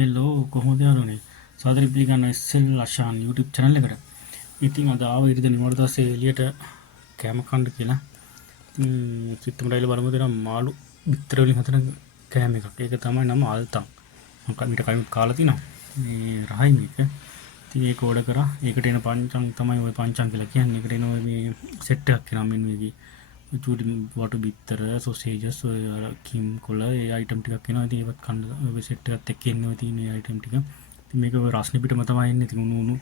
හෙල්ලෝ කොහොමද යාළුවනේ සාදර පිළිගන්න SL අශාන් YouTube channel එකට. ඉතින් අද ආව ඉරිද නිමවට පස්සේ එළියට කෑම කන්න කියලා. ඉතින් චිත්තමට ඇවිල්ලා බලමු දෙනවා මාළු බිත්තර වලින් හදන කෑම එකක්. ඒක තමයි නම අල්තම්. මම මීට කලින් කාලා තිනවා. මේ රහයි මේක. ඉතින් ඒක ඕඩර් කරා. ඒකට එන පංචං තමයි ওই පංචං කියලා කියන්නේ. ඒකට එන ඔය මේ සෙට් එකක් කියනවා මෙන්න මේකේ. චූටි වටු බිත්තර සොසේජස් ඔය කිම් කොළ ඒ අයිටම් ටිකක් එනවා. ඉතින් ඒවත් කන්න ඔය සෙට් එකත් එක්ක එන්නේ තියෙන ඒ අයිටම් ටික. ඉතින් මේක ඔය රස්නේ පිටම තමයි එන්නේ. ඉතින් උණු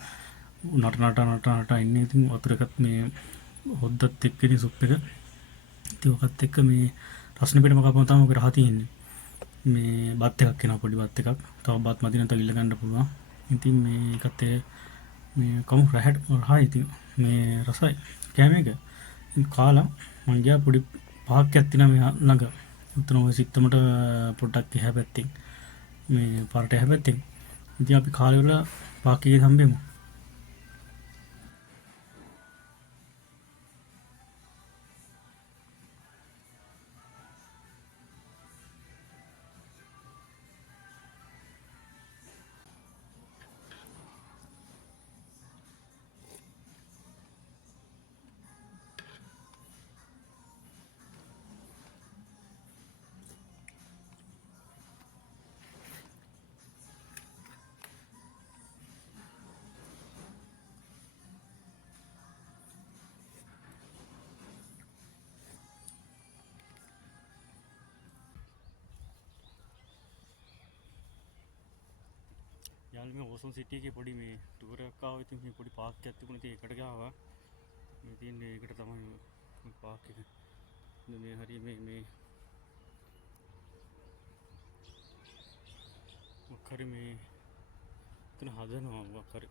නට එන්නේ. ඉතින් වතුර එකත් මේ හොද්දත් එක්ක ඉතින් සුප් එක. ඉතින් ඔකත් එක්ක මේ රස්නේ පිටම කපම තමයි ඔක රහ තියෙන්නේ. මේ බත් එකක් එනවා පොඩි බත් එකක්. තව බත් මදි නම් තව ඉල්ල ගන්න පුළුවන්. ඉතින් මේකත් මේ කමු රහයි ඉතින් මේ රසයි කෑම එක. කාලා මං ගියා පොඩි පාර්ක් එකක් තියෙනවා මේ ළඟ. උතන ඔය සිත්තමට පොඩ්ඩක් එහා පැත්තෙන් මේ පාරට එහා පැත්තෙන්. ඉතින් අපි කාලේ වල පාර්ක් එකේ හම්බෙමු. යාළුවෝ මේ ඕසන් සිටි එකේ පොඩි මේ ටුවර් එකක් ආවා. ඉතින් මේ පොඩි පාර්ක් එකක් තිබුණා. ඉතින් ඒකට ගාවා. මේ තියෙන්නේ ඒකට තමයි මේ පාර්ක් එක. මේ හරිය මේ මොකරි මේ එතන හදනවා මොකරි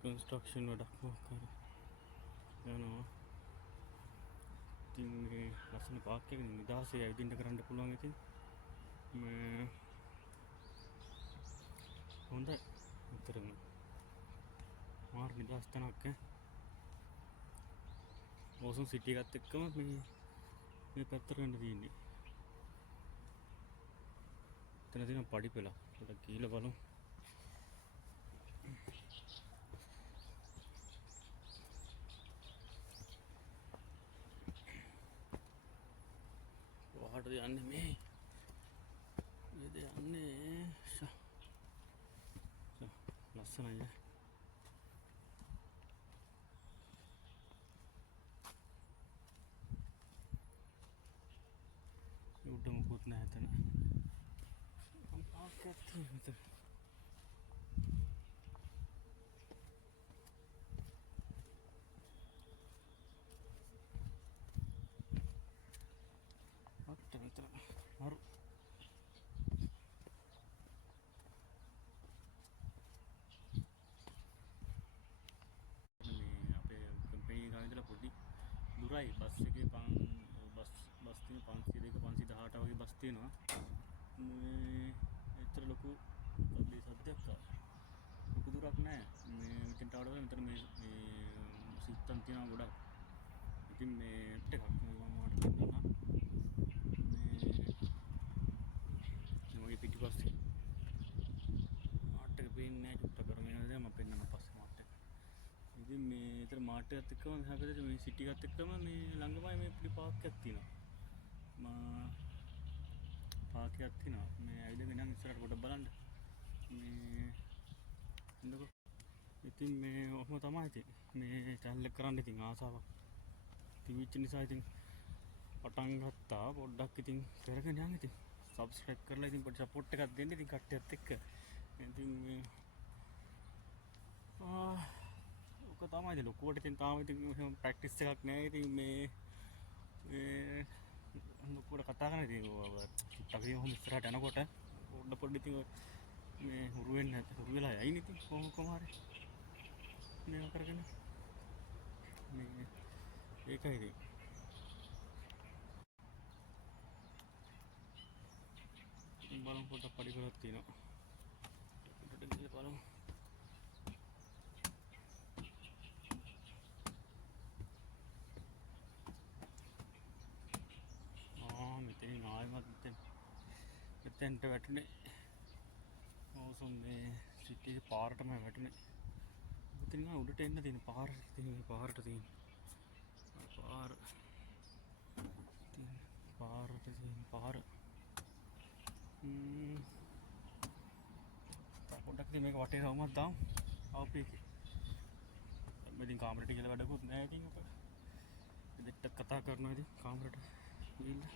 කන්ස්ට්‍රක්ෂන් වැඩක් මොකරි යනවා. ඉතින් මේ ලස්සන පාර්ක් එකක නිදහසේ ඇවිදින්න කරන්න පුළුවන්. ඉතින් මේ හොඳයි. උතරම මාර නිදහස් තැනක් ඈ. ඕසන් සිටි එකත් එක්කම මේ පැත්තට යන්න තියෙන්නේ. එතන තියෙන පඩි පෙළ. පොඩක් ගිහලා බලමු. කොහාටද යන්නේ මේ? මේද යන්නේ ලස්සනයි ඈ. උඩ මොකුත් නැහැ එතන. පාර්ක් එකක් තියෙනවා මෙතන. මෙතන හරි. මේ අපේ කම්පැනි ගාව ඉඳලා පොඩි දුරයි බස් එකේ බස් තියෙන 502 518 වගේ බස් තියෙනවා. මේ ඇත්තට ලොකු සද්දයක් ලොකු දුරක් නෑ. මේ මෙතෙන්ට ආවට මෙතන මේ සිත්තම් තියෙනවා ගොඩක්. ඉතින් මේ එකක් මම ඔයාලට කියන්නම්. මේ පිටිපස්සේ මාට් එක පේන්නේ නැහැ චුට්ටක් කරගෙන යනවා. මම පෙන්නන්න පස්සේ මාට් එක. ඉතින් මේ ඊතර මාට් එකත් එක්කම මෙහා පැත්තේ මේ සිටි එකත් එක්කම මේ ළඟමයි මේ පොඩි පාර්ක් එකක් තියෙනවා. පාර්ක් එකක් තියෙනවා. මේ ඇවිදගෙන නම් ඉස්සරහට පොඩ්ඩක් බලන්න. මේ එන්නකො. ඉතින් මේ ඔහොම තමයි ඉතින් මේ channel එක කරන්න ඉතින් ආසාවක් තිබිච්ච නිසා ඉතින් පටන් ගත්තා. පොඩ්ඩක් ඉතින් කරගෙන යන්න ඉතින් subscribe කරලා ඉතින් පොඩි support එකක් දෙන්න ඉතින් කට්ටියත් එක්ක. ඉතින් මේ ඔක තමයි ඉතින් ලොකුවට ඉතින් තාම ඉතින් එහෙම practice එකක් නැහැ. ඉතින් මේ ලොකුවට කතා කරන්න ඉතින් චුට්ටක් ඉතින් ඔහොම ඉස්සරහට යනකොට පොඩ්ඩ ඉතින් මේ හුරු වෙලා යයිනේ ඉතින් කොහොම හරි මේව කරගෙන මේ ඒකයි ඉතින්. බලමු පොඩ්ඩක් පඩි කරලා තියෙනවා. පොඩ්ඩක් ගිහලා බලමු. මෙතනින් ආයෙමත් මෙතෙන්ට වැටුනේ. ඕසුම් මේ සිටියේ පාරටම වැටුනේ. ඉතින් උඩට එන්න තියෙන පාරට තියෙන පාරට තියෙන පාර පොඩ්ඩක් ඉතින් මේක වටේ රවුමක් දාමු. අපි ඉතින් කාමරේට ගිහලා වැඩකුත් නැහැ ඉතින් අප දෙට්ට කතා කරනවා ඉතින් කාමරේට ගිහිල්ලා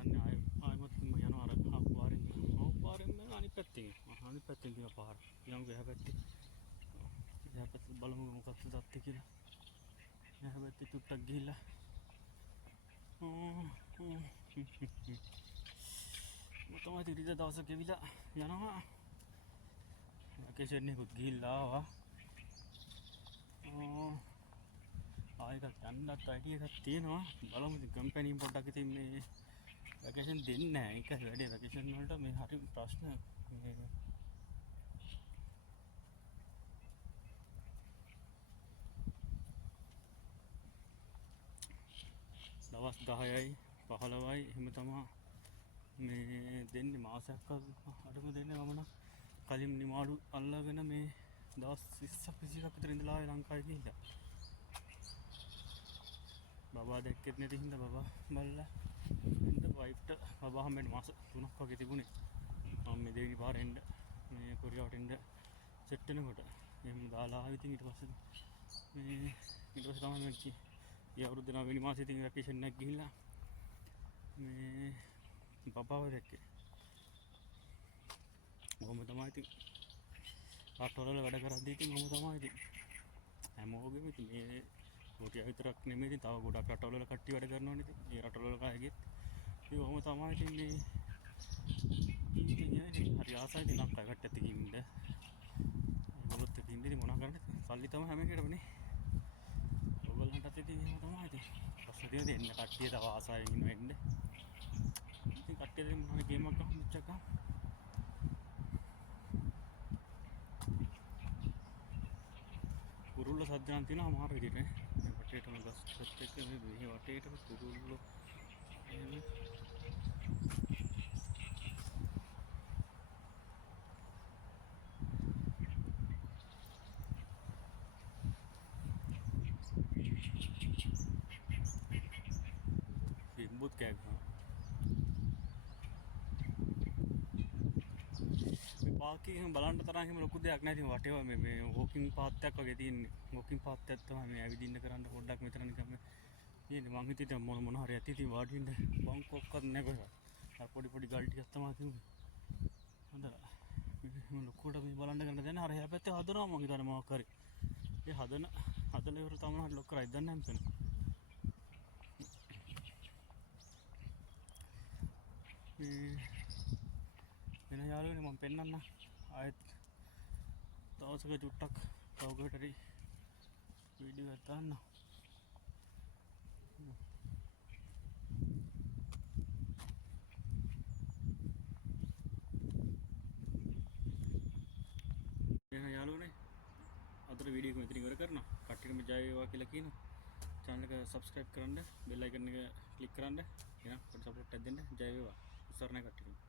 යන්නේ ආයෙමත් යනවා අර පාරෙන් අනිත් පැත්තෙන් තියෙන පාර යමුකෝ එහා පැත්තේ බලමු මොකක්ද දත්තේ කියලා. එහා පැත්තේ චුට්ටක් ගිහිල්ලා මම තමයි ඉරිදා දවසක් ගෙවිලා යනවා. වැකේෂන් එකකුත් ගිහිල්ලා ආවා. ආයෙත් යන්නත් අයිඩියා එකක් තියෙනවා. බලමු ඉතින් කම්පැනියෙන් පොඩ්ඩක් ඉතින් මේ වැකේෂන් දෙන්නේ නැහැ. ඒකයි වැඩේ. වැකේෂන් වලට මේ හරි ප්‍රශ්න මේ දවස් 10යි 15යි එහෙම තමයි මේ දෙන්නේ මාසයක් අඩුම දෙන්නේ මම නම් කලින් නිමාඩු අල්ලගෙන මේ දවස් 20ක් 21ක් විතර ඉඳලා ආවේ ලංකාවේ ගිහිල්ලා. බබා දැක්කෙත් නැති හින්දා බබා බලලා ඉන්න වයිෆ්ට බබා හම්බෙන්න මාස 3ක් වගේ තිබුණේ. මම මේ දෙවෙනි පාර එන්න මේ කොරියාවට එන්න සෙට් වෙනකොට එහෙම දාලා ආවා. ඉතින් ඊට පස්සේ තමයි මම ඒ අවුරුද්ද 9 වෙනි මාසෙ ඉතින් වැකේෂන් එකක් ගිහිල්ලා මේ බබාව දැක්කේ. ඔහොම තමයි ඉතින් රටවල වැඩ කරද්දී ඉතින් ඔහොම තමයි ඉතින් හැමෝගෙම ඉතින් මේ කොටියා විතරක් නෙමෙයි ඉතින් තව ගොඩක් රටවල කට්ටිය වැඩ කරනවනේ ඉතින් මේ රටවල කයගෙත් ඉතින් ඔහොම තමයි ඉතින් මේ ඉතින් හරි ආසයි ඉතින් ලංකාවේ කට්ටියත් එක්ක ඉන්න. ඒගොල්ලොත් එක්ක ඉන්න ඉතින් මොනවා කරන්නද සල්ලි තමයි හැම එකටම නේ. ඔයගොල්ලන්ටත් ඉතින් එහෙම තමයි ඉතින් පස්සේ දෙන්න කට්ටිය තව ආසයි ඉන්න ඉන්න. ඉතින් කට්ටිය මොනවා ගේමක් ගහමු මුච්චක් ගහමු. කුරුල්ල සද්ද නම් තියෙනවා අමාරු විදිහට නේ. මේ වටේටම ගස් සෙට් එක මේ වටේටම කුරුල්ලෝ එන්නේ. බිම්බුත් කෑගහනවා. මේ පාකේ එහෙම බලන්න තරම් එහෙම ලොකු දෙයක් නැහැ. ඉතින් වටේව මේ වෝකින් පාත් එකක් වගේ තියෙන්නේ. වෝකින් පාත් එකක් තමයි මේ ඇවිදින්න කරන්න පොඩ්ඩක් මෙතන නිකන් තියෙන්නේ. මං හිතුවේ මොන හරි ඇති ඉතින් වාඩි වෙන්න බංකොක්වත් නැහැ කොහෙවත්. අර පොඩි ගල් ටිකක් තමයි තිබුණේ. හොඳලා. මේ ලොකුවට මේ බලන්න ගන්න දැන් අර එහා පැත්තේ හදනවා මං හිතන්නේ මොකක් හරි. ඒ හදන ඉවර තමයි හරි ලොක් කරයි දන්නේ නැහැ මෙතන. වෙන යාළුවනේ මම පෙන්නන්න ආයෙත් දවසක චුට්ටක් තව කොහෙට හරි වීඩියෝ එකක් දාන්න. වෙන යාළුවනේ අදට වීඩියෝ එක මෙතන ඉවර කරනවා. කට්ටියටම ජය වේවා කියලා කියනවා. channel එක subscribe කරන්න, bell icon එක click කරන්න. එහෙනම් පොඩි support එකක් දෙන්න. ජය වේවා. උසරණ කට්ටියට.